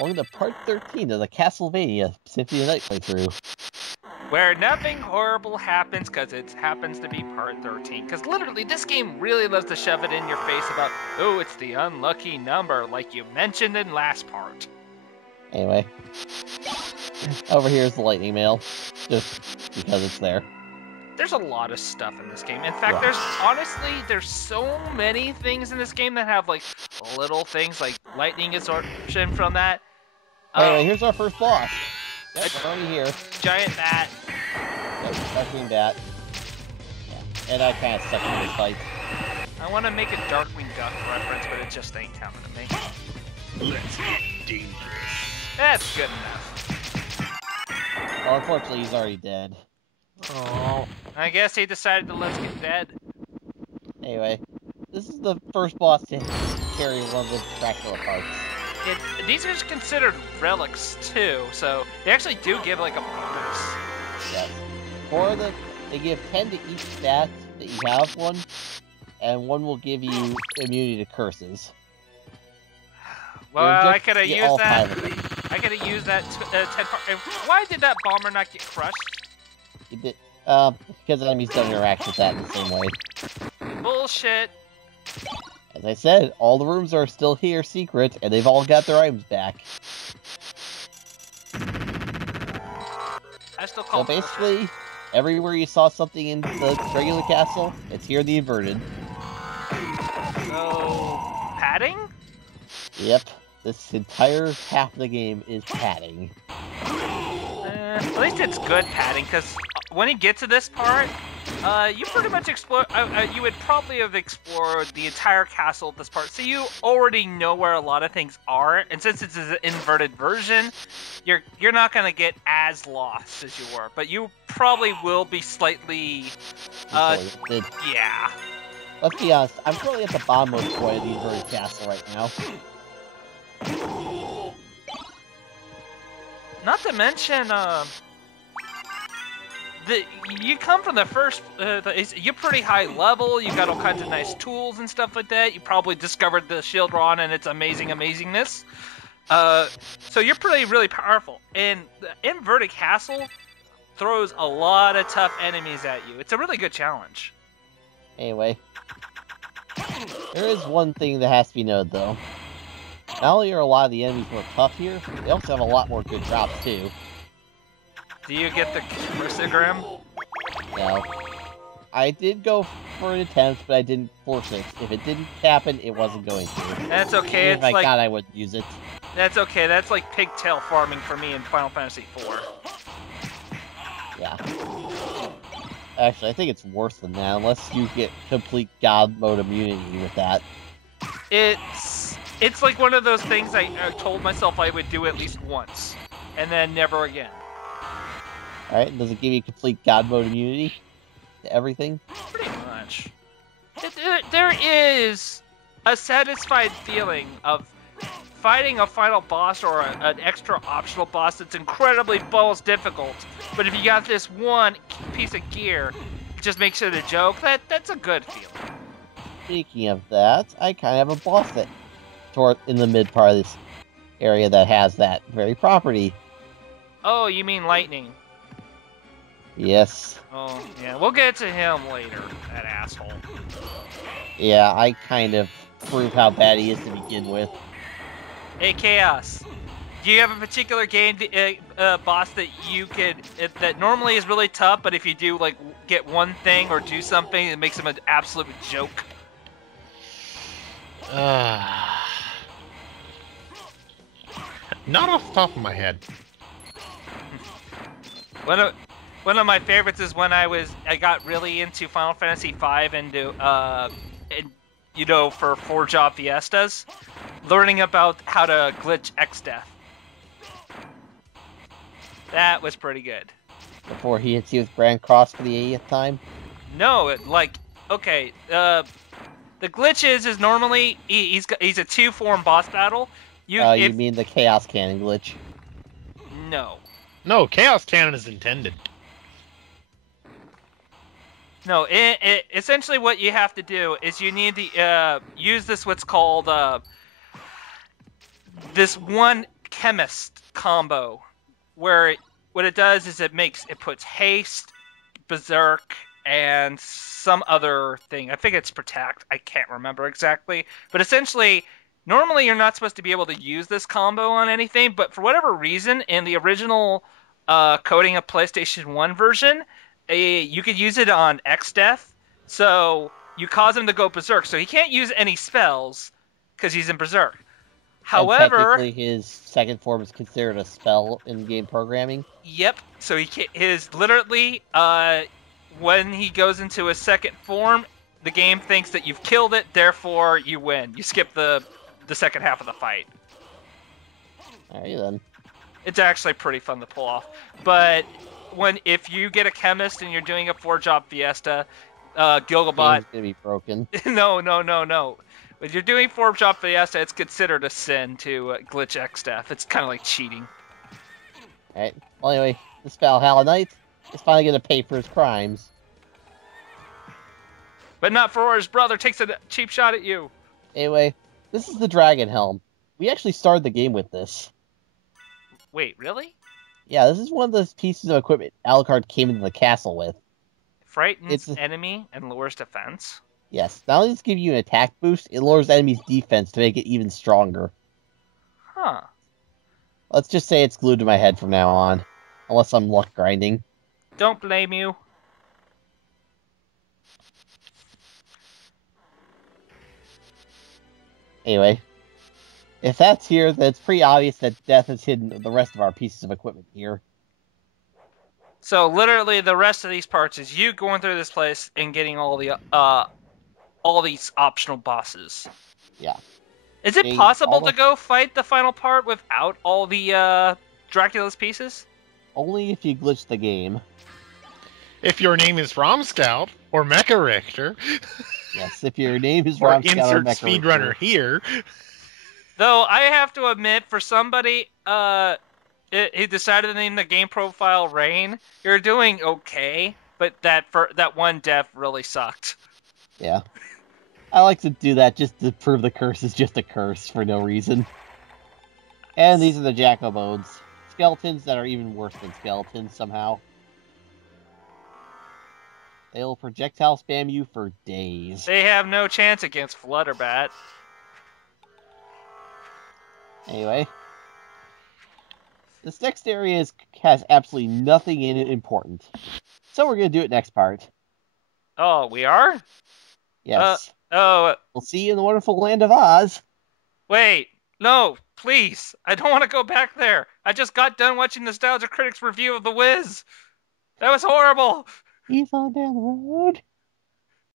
Welcome to part 13 of the Castlevania Symphony Night playthrough. Where nothing horrible happens because it happens to be part 13. Because literally, this game really loves to shove it in your face about, oh, it's the unlucky number, like you mentioned in last part. Anyway, over here is the lightning mail, just because it's there. There's a lot of stuff in this game. In fact, there's so many things in this game that have like little things like lightning absorption from that. Anyway, here's our first boss. Yep, we're already here. Giant bat. Yep, Darkwing bat. Yeah. And I kind of suck in this fight. I want to make a Darkwing Duck reference, but it just ain't coming to me. Let's get dangerous. That's good enough. Well, unfortunately, he's already dead. Oh. I guess he decided to let's get dead. Anyway, this is the first boss to carry one of the Dracula parts. These are considered relics too, so they actually do give like a bonus. Yes. They give 10 to each stat that you have one, and one will give you immunity to curses. Well, I could have used that. I could have used that 10 part. Why did that bomber not get crushed? It did, because enemies don't interact with that in the same way. Bullshit. As I said, all the rooms are still here, secret, and they've all got their items back. I still call so basically, everywhere you saw something in the regular castle, it's here in the inverted. So, padding? Yep, this entire half of the game is padding. At least it's good padding, because when you get to this part, you pretty much explore. You would probably have explored the entire castle at this part, so you already know where a lot of things are. And since it's an inverted version, you're not gonna get as lost as you were, but you probably will be slightly. Yeah. Let's be honest. I'm probably at the bottommost point of the inverted castle right now. Not to mention, you come from the first, you're pretty high level, you got all kinds of nice tools and stuff like that, you probably discovered the shield rod and its amazingness, so you're really powerful, and the inverted castle throws a lot of tough enemies at you. It's a really good challenge. Anyway, there is one thing that has to be noted though. Not only are a lot of the enemies more tough here, they also have a lot more good drops too. Do you get the crucigram? No. I did go for an attempt, but I didn't force it. If it didn't happen, it wasn't going to. That's okay. If I got, I wouldn't use it. That's okay. That's like pigtail farming for me in Final Fantasy IV. Yeah. Actually, I think it's worse than that, unless you get complete God mode immunity with that. It's like one of those things I told myself I would do at least once, and then never again. Alright, does it give you complete God mode immunity to everything? Pretty much. There is a satisfied feeling of fighting a final boss or an extra optional boss that's incredibly balls difficult, but if you got this one piece of gear, it just makes it a joke. That's a good feeling. Speaking of that, I kind of have a boss that in the mid part of this area that has that very property. Oh, you mean lightning? Yes. Oh, yeah, we'll get to him later, that asshole. Yeah, I kind of prove how bad he is to begin with. Hey, Chaos. Do you have a particular game boss that you could that normally is really tough, but if you do like get one thing or do something, it makes him an absolute joke? Not off the top of my head. One of my favorites is when I got really into Final Fantasy V and for 4-job fiestas, learning about how to glitch X-Death. That was pretty good. Before he hits you with Grand Cross for the 80th time? No, the glitch is normally he's a 2-form boss battle. You mean the Chaos Cannon glitch? No. No, Chaos Cannon is intended. No, essentially what you have to do is you need to use this what's called this one chemist combo, where what it does is it puts haste, berserk, and some other thing. I think it's protect. I can't remember exactly. But essentially, normally you're not supposed to be able to use this combo on anything, but for whatever reason, in the original coding of PlayStation 1 version, you could use it on X-Death. So you cause him to go berserk. So he can't use any spells because he's in berserk. However, and technically his second form is considered a spell in game programming. Yep. So literally when he goes into his second form, the game thinks that you've killed it, therefore you win. You skip the second half of the fight. Alright then. It's actually pretty fun to pull off. But if you get a chemist and you're doing a 4-job fiesta, Gilgabot Game's gonna be broken. No. When you're doing 4-job fiesta, it's considered a sin to glitch X-Death. It's kind of like cheating. Alright. Well, anyway, this Valhalla Knight is finally gonna pay for his crimes. But not for his brother takes a cheap shot at you. Anyway, this is the Dragon Helm. We actually started the game with this. Wait, really? Yeah, this is one of those pieces of equipment Alucard came into the castle with. Frightens enemy and lowers defense. Yes, not only does it give you an attack boost, it lowers enemies' defense to make it even stronger. Huh. Let's just say it's glued to my head from now on. Unless I'm luck grinding. Don't blame you. Anyway, if that's here, then it's pretty obvious that Death has hidden the rest of our pieces of equipment here. So literally, the rest of these parts is you going through this place and getting all these optional bosses. Yeah. Is it possible to go fight the final part without all the Dracula's pieces? Only if you glitch the game. If your name is Rom Scout or Mecha Richter. Yes, if your name is or Rom Scout or insert Mecha speedrunner Richter. here. Though I have to admit, for somebody he decided to name the game profile Rain, you're doing okay, but that one death really sucked. Yeah. I like to do that just to prove the curse is just a curse for no reason. And these are the Jacobones. Skeletons that are even worse than skeletons somehow. They'll projectile spam you for days. They have no chance against Flutterbat. Anyway. This next area has absolutely nothing in it important. So we're going to do it next part. Oh, we are? Yes. We'll see you in the wonderful land of Oz. Wait. No, please. I don't want to go back there. I just got done watching Nostalgia Critics' review of The Wiz. That was horrible. He's on down the road.